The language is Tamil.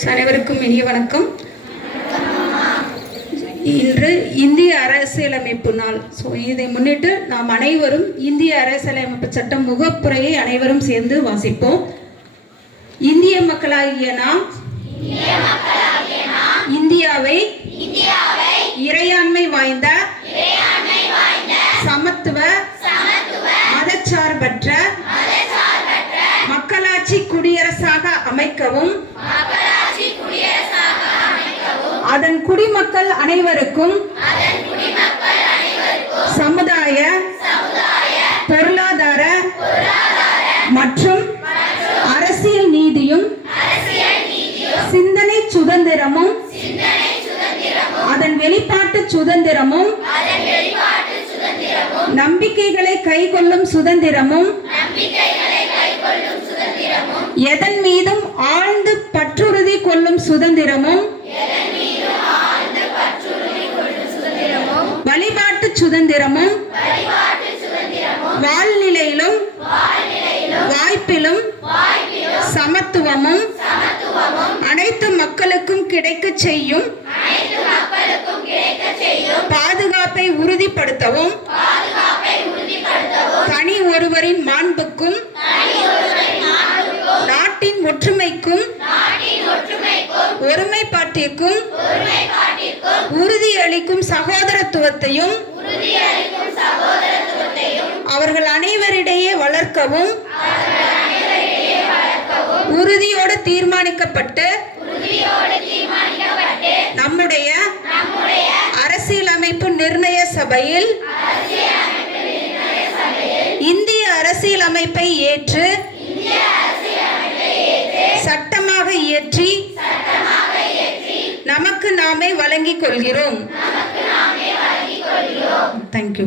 அனைவருக்கும் இனிய வணக்கம். இன்று இந்திய அரசியலமைப்பு நாள். இதை முன்னிட்டு நாம் அனைவரும் இந்திய அரசியலமைப்பு சட்டம் முகப்புரையை அனைவரும் சேர்ந்து வாசிப்போம். இந்திய மக்களாகிய நாம் இந்தியாவை இறையாண்மை வாய்ந்த சமத்துவ மதச்சார்பற்ற மக்களாட்சி குடியரசாக அமைக்கவும் அதன் குடிமக்கள் அனைவருக்கும் சமுதாய பொருளாதார மற்றும் அரசியல் நீதியும் சிந்தனை சுதந்திரமும் அதன் வெளிப்பாட்டு சுதந்திரமும் நம்பிக்கைகளை கைக்கொள்ளும் சுதந்திரமும் எதன் மீதும் ஆழ்ந்து பற்றுறுதி கொள்ளும் சுதந்திரமும் வழிபாட்டு சுதந்திரமும் வாழ்நிலையிலும் வாய்ப்பிலும் சமத்துவமும் அனைத்து மக்களுக்கும் கிடைக்க செய்யும் பாதுகாப்பை உறுதிப்படுத்தவும் தனி ஒருவரின் மாண்புக்கும் நாட்டின் ஒற்றுமைக்கும் ஒருமைப்பாட்டிற்கும் உறுதியளிக்கும் சகோதரத்துவத்தையும் அவர்கள் அனைவரிடையே வளர்க்கவும் உறுதியோடு தீர்மானிக்கப்பட்டு நம்முடைய அரசியலமைப்பு நிர்ணய சபையில் இந்திய அரசியலமைப்பை ஏற்று சட்டமாக இயற்றி நமக்கு நாமே வழங்கிக் கொள்கிறோம். தேங்க்யூ.